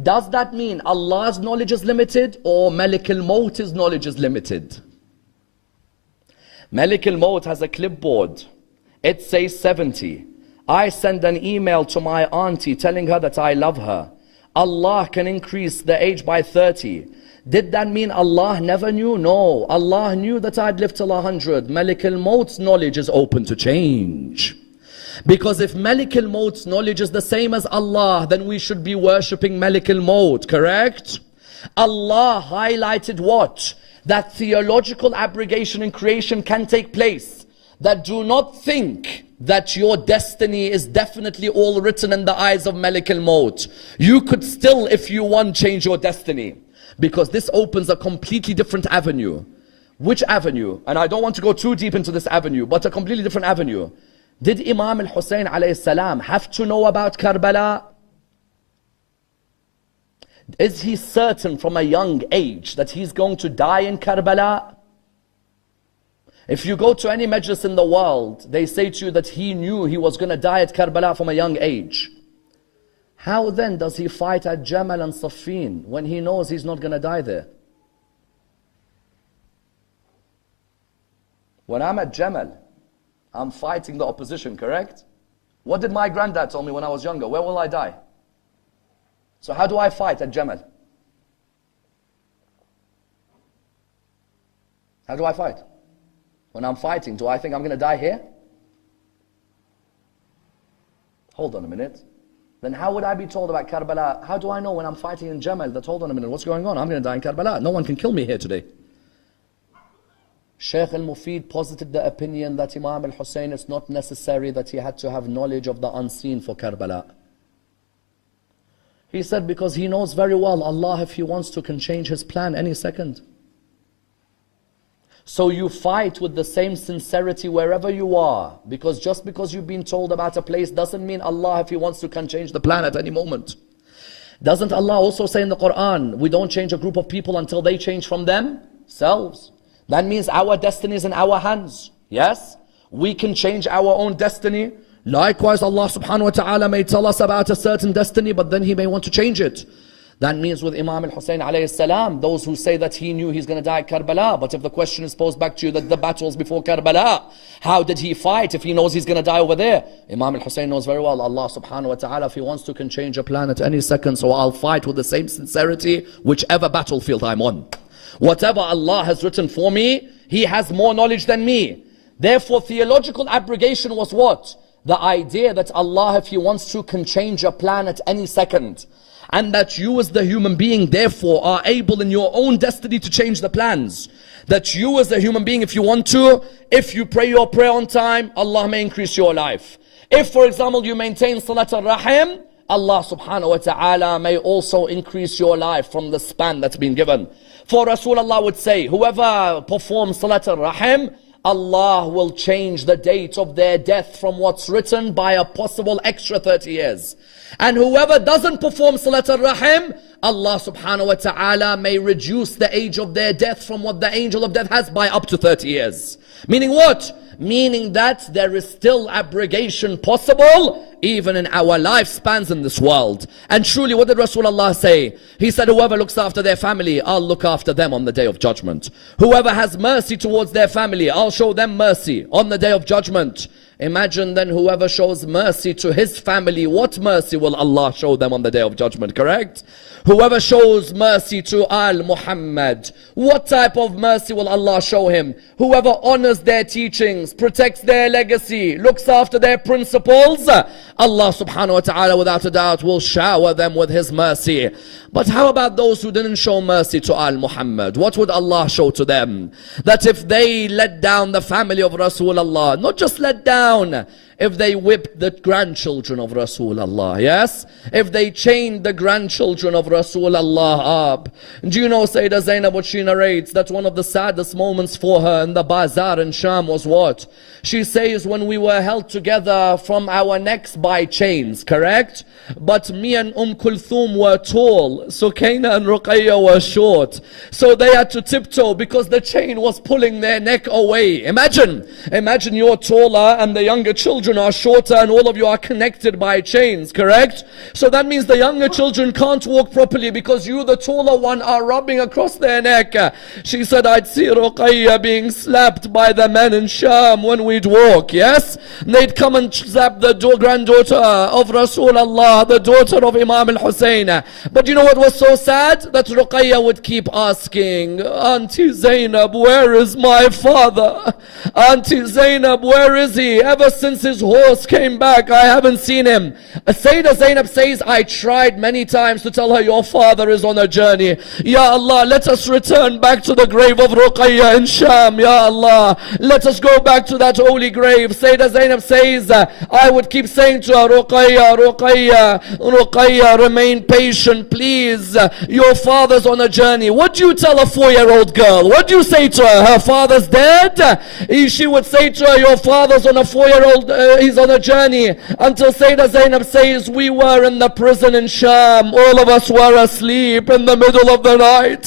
Does that mean Allah's knowledge is limited or Malik al-Maut's knowledge is limited? Malik al-Maut has a clipboard. It says 70. I send an email to my auntie telling her that I love her. Allah can increase the age by 30. Did that mean Allah never knew? No. Allah knew that I'd live till 100. Malik al-Maut's knowledge is open to change. Because if Malik al-Maut's knowledge is the same as Allah, then we should be worshipping Malik al-Maut, correct? Allah highlighted what? That theological abrogation in creation can take place. That do not think that your destiny is definitely all written in the eyes of Malik al-Maut. You could still, if you want, change your destiny. Because this opens a completely different avenue. Which avenue? And I don't want to go too deep into this avenue, but a completely different avenue. Did Imam al-Hussein alayhi have to know about Karbala? Is he certain from a young age that he's going to die in Karbala? If you go to any majlis in the world, they say to you that he knew he was going to die at Karbala from a young age. How then does he fight at Jamal and Siffin when he knows he's not going to die there? When I'm at Jamal, I'm fighting the opposition, correct? What did my granddad tell me when I was younger? Where will I die? So how do I fight at Jamal? How do I fight? When I'm fighting, do I think I'm going to die here? Hold on a minute. then how would I be told about Karbala? How do I know when I'm fighting in Jamal that, hold on a minute, what's going on? I'm going to die in Karbala. No one can kill me here today. Shaykh al-Mufid posited the opinion that Imam al-Hussein, it's not necessary that he had to have knowledge of the unseen for Karbala. He said because he knows very well Allah, if He wants to, can change His plan any second. So you fight with the same sincerity wherever you are, because just because you've been told about a place doesn't mean Allah, if He wants to, can change the plan at any moment. Doesn't Allah also say in the Qur'an, we don't change a group of people until they change from themselves? That means our destiny is in our hands. Yes, we can change our own destiny. Likewise, Allah subhanahu wa ta'ala may tell us about a certain destiny, but then He may want to change it. That means with Imam al-Hussein alayhi salam, those who say that he knew he's going to die at Karbala, but if the question is posed back to you that the battles before Karbala, how did he fight if he knows he's going to die over there? Imam al-Hussein knows very well, Allah subhanahu wa ta'ala, if He wants to, can change a plan at any second, so I'll fight with the same sincerity whichever battlefield I'm on. Whatever Allah has written for me, He has more knowledge than me. Therefore, theological abrogation was what? The idea that Allah, if He wants to, can change a plan at any second. And that you as the human being, therefore, are able in your own destiny to change the plans. That you as a human being, if you want to, if you pray your prayer on time, Allah may increase your life. If, for example, you maintain Salat al-Rahim, Allah subhanahu wa ta'ala may also increase your life from the span that's been given. For Rasulullah would say, whoever performs Salat al-Rahim, Allah will change the date of their death from what's written by a possible extra 30 years. And whoever doesn't perform Salat al-Rahim, Allah subhanahu wa ta'ala may reduce the age of their death from what the angel of death has by up to 30 years. Meaning what? Meaning that there is still abrogation possible even in our lifespans in this world. And truly, what did Rasulullah say? He said, whoever looks after their family, I'll look after them on the day of judgment. Whoever has mercy towards their family, I'll show them mercy on the day of judgment. Imagine then whoever shows mercy to his family, what mercy will Allah show them on the day of judgment, correct? Whoever shows mercy to Al-Muhammad, what type of mercy will Allah show him? Whoever honors their teachings, protects their legacy, looks after their principles, Allah subhanahu wa ta'ala without a doubt will shower them with His mercy. But how about those who didn't show mercy to Al-Muhammad? What would Allah show to them? That if they let down the family of Rasulullah, not just let down, if they whipped the grandchildren of Rasulullah, yes? If they chained the grandchildren of Rasulullah up. Do you know Sayyidah Zainab, what she narrates, that one of the saddest moments for her in the bazaar in Sham was what? She says, when we were held together from our necks by chains, correct? But me and Kulthum were tall, Sukaina and Ruqayya were short. So they had to tiptoe because the chain was pulling their neck away. Imagine you're taller and the younger children are shorter and all of you are connected by chains, correct? So that means the younger children can't walk properly because you, the taller one, are rubbing across their neck. She said, I'd see Ruqayya being slapped by the men in Sham when we'd walk, yes? And they'd come and slap the granddaughter of Rasulullah, the daughter of Imam al-Hussein. But you know what was so sad? That Ruqayya would keep asking, Auntie Zainab, where is my father? Auntie Zainab, where is he? Ever since his horse came back, I haven't seen him. Sayyidah Zainab says, I tried many times to tell her, your father is on a journey. Ya Allah, let us return back to the grave of Ruqayya in Sham. Ya Allah, let us go back to that holy grave. Sayyidah Zainab says, I would keep saying to her, Ruqayya, Ruqayya, Ruqayya, remain patient, please. Your father's on a journey. What do you tell a 4-year-old girl? What do you say to her? Her father's dead? She would say to her, your father's on a 4-year-old, he's on a journey. Until Sayyidah Zainab says, we were in the prison in Sham. All of us were asleep in the middle of the night.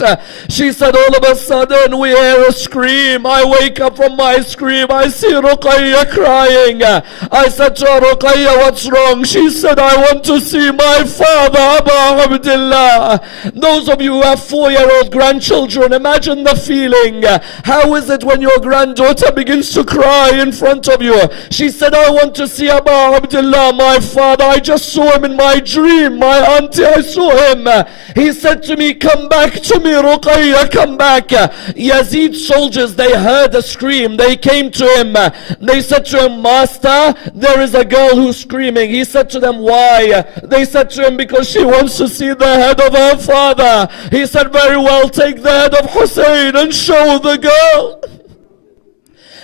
She said, all of a sudden we hear a scream. I wake up from my scream. I see Ruqayya crying. I said to her, Ruqayya, what's wrong? She said, I want to see my father, Abu Abdullah. Those of you who have 4-year-old grandchildren, imagine the feeling. How is it when your granddaughter begins to cry in front of you? She said, oh I want to see Abu Abdullah, my father. I just saw him in my dream. My auntie, I saw him. He said to me, come back to me, Ruqayya, come back. Yazid soldiers, they heard a scream. They came to him. They said to him, Master, there is a girl who's screaming. He said to them, why? They said to him, because she wants to see the head of her father. He said, very well, take the head of Hussein and show the girl.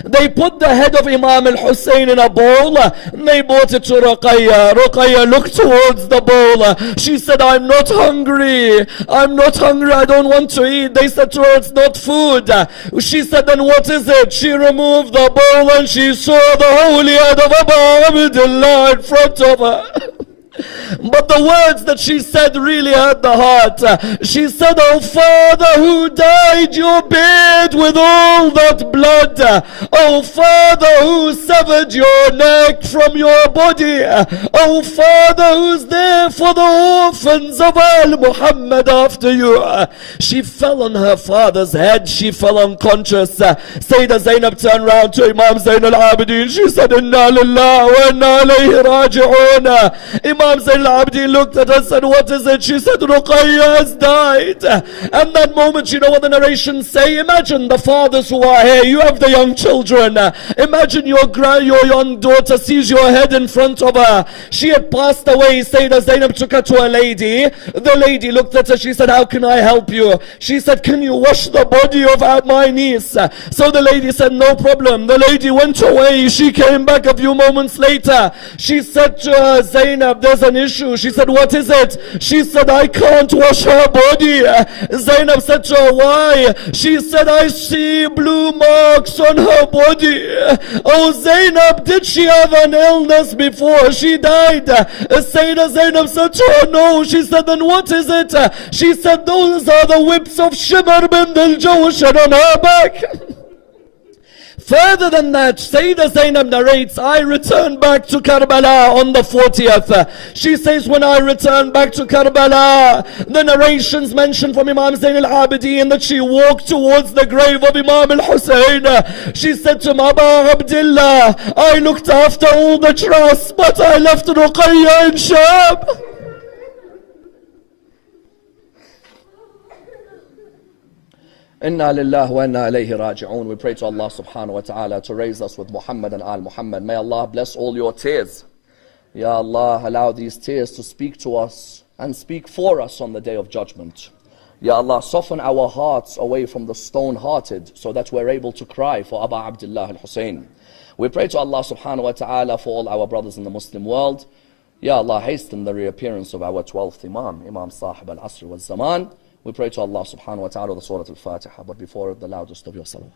They put the head of Imam al-Hussein in a bowl, and they brought it to Ruqayya. Ruqayya looked towards the bowl. She said, I'm not hungry. I'm not hungry. I don't want to eat. They said to her, it's not food. She said, then what is it? She removed the bowl and she saw the holy head of Abu Abdullah in front of her. But the words that she said really hurt the heart. She said, oh Father, who dyed your beard with all that blood? Oh Father, who severed your neck from your body? Oh Father, who's there for the orphans of Al-Muhammad after you? She fell on her father's head. She fell unconscious. Sayyidah Zainab turned round to Imam Zain al-Abidin. She said, Inna lillahi wa inna ilayhi raji'un. Imam Zain al-Abidin looked at her and said, what is it? She said, Ruqayya has died. And that moment, you know what the narrations say? Imagine the fathers who are here. You have the young children. Imagine your young daughter sees your head in front of her. She had passed away. Sayyidah Zainab took her to a lady. The lady looked at her. She said, how can I help you? She said, can you wash the body of my niece? So the lady said, no problem. The lady went away. She came back a few moments later. She said to her, Zainab, there's an issue. She said, what is it? She said, I can't wash her body. Zainab said to her, why? She said, I see blue marks on her body. Oh Zainab, did she have an illness before she died? Sayyidah Zainab said to her, no. She said, then what is it? She said, those are the whips of Shimr bin al-Jawshan on her back. Further than that, Sayyidah Zainab narrates, I returned back to Karbala on the 40th. She says, when I returned back to Karbala, the narrations mention from Imam Zain al-Abidin that she walked towards the grave of Imam al-Hussein. She said to Abu Abdullah, I looked after all the trusts, but I left Ruqayya in Sham. Inna lillahi wa inna ilayhi raji'un. We pray to Allah subhanahu wa ta'ala to raise us with Muhammad and Al Muhammad. May Allah bless all your tears. Ya Allah, allow these tears to speak to us and speak for us on the day of judgment. Ya Allah, soften our hearts away from the stone-hearted so that we're able to cry for Abu Abdullah al-Hussein. We pray to Allah subhanahu wa ta'ala for all our brothers in the Muslim world. Ya Allah, hasten the reappearance of our 12th Imam, Imam Sahib al-Asr wal-Zaman. We pray to Allah subhanahu wa ta'ala the Surah Al-Fatiha, but before the loudest of your salawat.